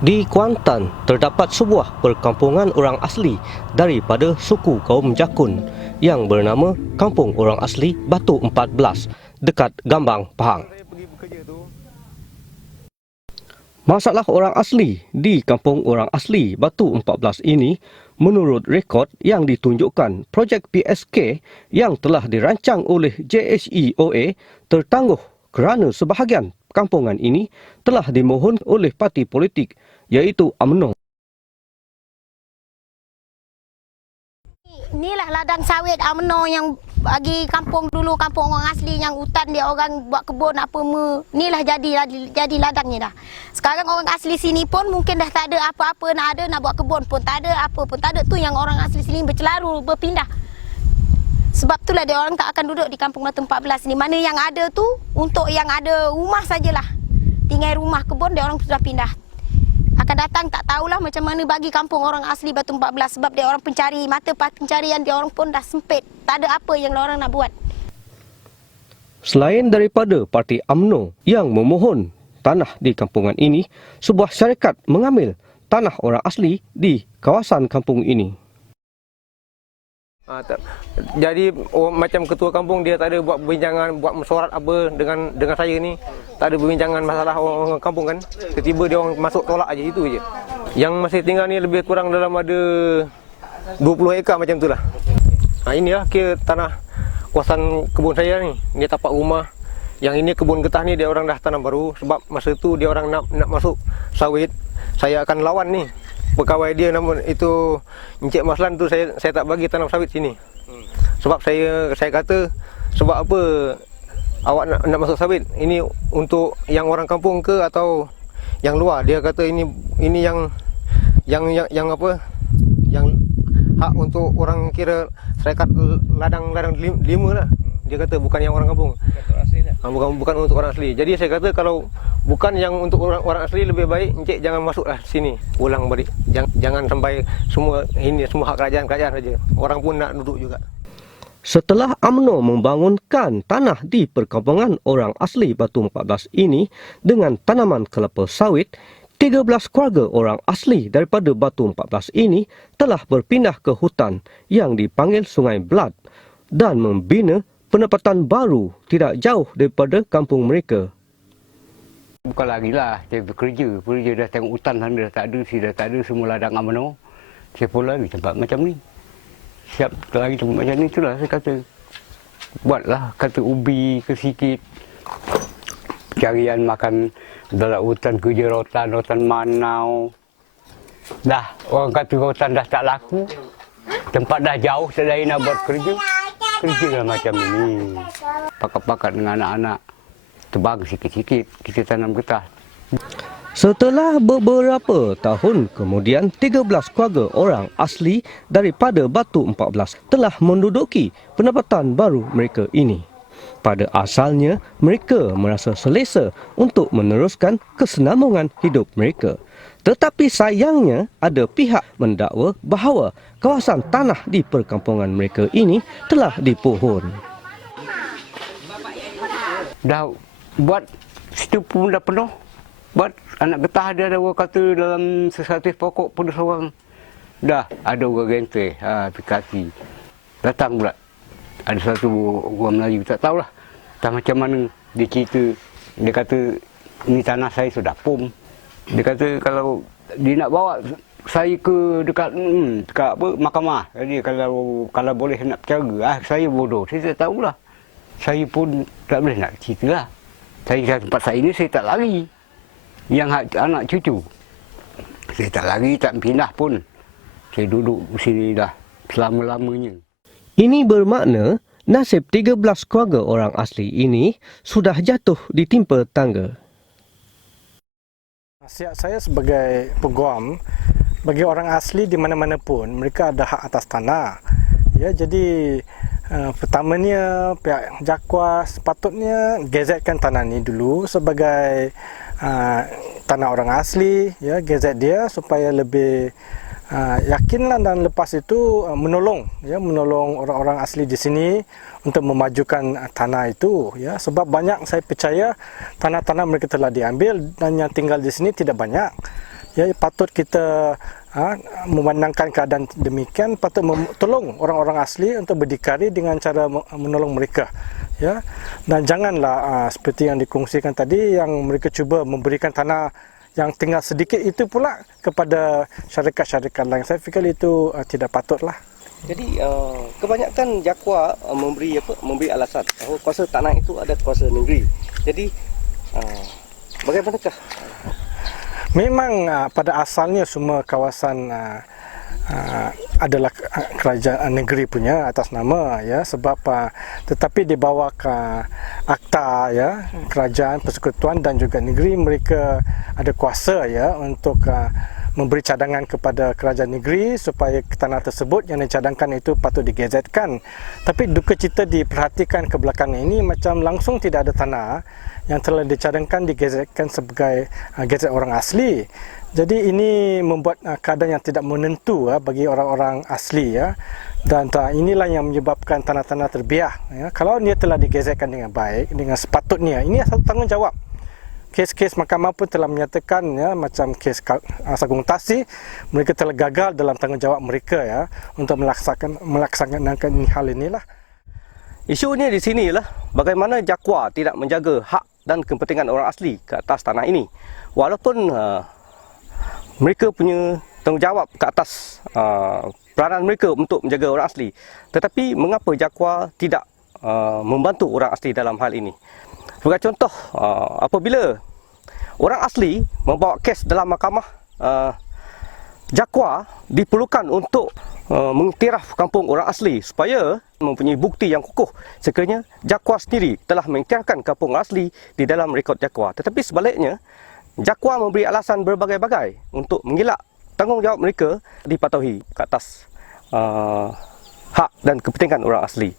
Di Kuantan, terdapat sebuah perkampungan orang asli daripada suku kaum Jakun yang bernama Kampung Orang Asli Batu 14 dekat Gambang, Pahang. Masalah orang asli di Kampung Orang Asli Batu 14 ini menurut rekod yang ditunjukkan projek PSK yang telah dirancang oleh JHEOA tertangguh kerana sebahagian kampungan ini telah dimohon oleh parti politik iaitu UMNO. Inilah ladang sawit UMNO yang bagi kampung dulu kampung orang asli yang hutan dia orang buat kebun apa me. Inilah jadi jadi ladangnya dah. Sekarang orang asli sini pun mungkin dah tak ada apa-apa nak ada nak buat kebun pun tak ada apa pun tak ada tu yang orang asli sini bercelaru berpindah. Sebab itulah dia orang tak akan duduk di kampung Batu 14 ni. Mana yang ada tu untuk yang ada rumah sajalah. Tinggal rumah kebun dia orang sudah pindah akan datang tak tahulah macam mana bagi kampung orang asli Batu 14 sebab dia orang pencari mata pencarian dia orang pun dah sempit. Tak ada apa yang dia orang nak buat. Selain daripada parti AMNO yang memohon tanah di kampungan ini, sebuah syarikat mengambil tanah orang asli di kawasan kampung ini. Tak, jadi oh, macam ketua kampung dia tak ada buat perbincangan, buat mesyuarat apa dengan dengan saya ni. Tak ada perbincangan masalah orang, kampung kan. Tiba-tiba dia orang masuk tolak aja itu je. Yang masih tinggal ni lebih kurang dalam ada 20 ekar macam tu lah. Ha, inilah kira tanah kawasan kebun saya ni. Dia tapak rumah. Yang ini kebun getah ni dia orang dah tanam baru sebab masa tu dia orang nak nak masuk sawit. Saya akan lawan ni pegawai dia namun itu Encik Maslan tu saya saya tak bagi tanam sawit sini. Sebab saya saya kata sebab apa awak nak, nak masuk sawit? Ini untuk yang orang kampung ke atau yang luar? Dia kata ini ini yang yang yang, yang apa? Yang hak untuk orang kira syarikat ladang-ladang lima lah. Dia kata bukan yang orang kampung. Ha, bukan bukan untuk orang asli. Jadi saya kata kalau bukan yang untuk orang orang asli lebih baik encik jangan masuklah sini. Ulang balik. Jangan, jangan sampai semua ini semua hak kerajaan-kerajaan saja. Orang pun nak duduk juga. Setelah AMNO membangunkan tanah di perkampungan orang asli Batu 14 ini dengan tanaman kelapa sawit, 13 keluarga orang asli daripada Batu 14 ini telah berpindah ke hutan yang dipanggil Sungai Blood dan membina penempatan baru tidak jauh daripada kampung mereka. Bukan lagi lah, saya bekerja. Bekerja dah tengok hutan sana dah tak ada, sini dah tak ada, semua ladang amano. Saya pun lagi tempat macam ni. Siap lagi tempat macam ni, itulah saya kata. Buatlah, kata ubi ke sikit. Carian makan dalam hutan kerja rotan, rotan manau. Dah, orang kata rotan dah tak laku. Tempat dah jauh, tak ada nak buat kerja kerja macam ini. Pakat-pakat dengan anak-anak. Tebang sikit-sikit kita tanam getah. Setelah beberapa tahun kemudian, 13 keluarga orang asli daripada Batu 14 telah menduduki penempatan baru mereka ini. Pada asalnya, mereka merasa selesa untuk meneruskan kesenambungan hidup mereka. Tetapi sayangnya ada pihak mendakwa bahawa kawasan tanah di perkampungan mereka ini telah dipohon. Dah buat situ pun dah penuh. Buat anak getah ada ada orang kata dalam sesuatu pokok pun seorang. Dah ada orang gente ha, aplikasi. Datang pula. Ada satu orang Melayu tak tahulah. Tak macam mana dia cerita. Dia kata ini tanah saya sudah pom. Dia kata kalau dia nak bawa saya ke dekat hmm, dekat apa mahkamah. Jadi kalau kalau boleh nak bercara, ah saya bodoh. Saya tak tahulah. Saya pun tak boleh nak ceritalah. Saya tempat saya ini saya tak lari. Yang anak cucu. Saya tak lari, tak pindah pun. Saya duduk sini dah selama-lamanya. Ini bermakna nasib 13 keluarga orang asli ini sudah jatuh ditimpa tangga. Nasihat saya sebagai peguam bagi orang asli di mana-mana pun mereka ada hak atas tanah. Ya, jadi uh, pertamanya pihak Jakwas sepatutnya gazetkan tanah ini dulu sebagai uh, tanah orang asli, ya, gazet dia supaya lebih uh, yakinlah dan lepas itu uh, menolong ya menolong orang-orang asli di sini untuk memajukan tanah itu ya sebab banyak saya percaya tanah-tanah mereka telah diambil dan yang tinggal di sini tidak banyak Ya patut kita ha, memandangkan keadaan demikian patut mem- tolong orang-orang asli untuk berdikari dengan cara me- menolong mereka. Ya. Dan janganlah uh, seperti yang dikongsikan tadi yang mereka cuba memberikan tanah yang tinggal sedikit itu pula kepada syarikat-syarikat lain. Saya fikir itu uh, tidak patutlah. Jadi uh, kebanyakan jakwa uh, memberi apa memberi alasan bahawa kuasa tanah itu ada kuasa negeri. Jadi uh, bagaimanakah Memang uh, pada asalnya semua kawasan uh, uh, adalah uh, kerajaan negeri punya atas nama ya sebab uh, tetapi di bawah uh, akta ya kerajaan persekutuan dan juga negeri mereka ada kuasa ya untuk uh, memberi cadangan kepada kerajaan negeri supaya tanah tersebut yang dicadangkan itu patut digezetkan. Tapi duka cita diperhatikan ke belakang ini macam langsung tidak ada tanah yang telah dicadangkan digezetkan sebagai uh, gezet orang asli. Jadi ini membuat uh, keadaan yang tidak menentu uh, bagi orang-orang asli ya. Dan uh, inilah yang menyebabkan tanah-tanah terbiah ya. Kalau dia telah digezetkan dengan baik dengan sepatutnya ini satu tanggungjawab kes-kes mahkamah pun telah menyatakan ya macam kes uh, Sagung Tasi mereka telah gagal dalam tanggungjawab mereka ya untuk melaksanakan melaksanakan hal inilah. Isunya di sini ialah bagaimana jakwa tidak menjaga hak dan kepentingan orang asli ke atas tanah ini. Walaupun uh, mereka punya tanggungjawab ke atas uh, peranan mereka untuk menjaga orang asli. Tetapi mengapa jakwa tidak uh, membantu orang asli dalam hal ini? Sebagai contoh, uh, apabila orang asli membawa kes dalam mahkamah, uh, jakwa diperlukan untuk uh, mengiktiraf kampung orang asli supaya mempunyai bukti yang kukuh sekiranya jakwa sendiri telah mengiktirafkan kampung asli di dalam rekod jakwa. Tetapi sebaliknya, jakwa memberi alasan berbagai-bagai untuk mengelak tanggungjawab mereka dipatuhi ke atas uh, hak dan kepentingan orang asli.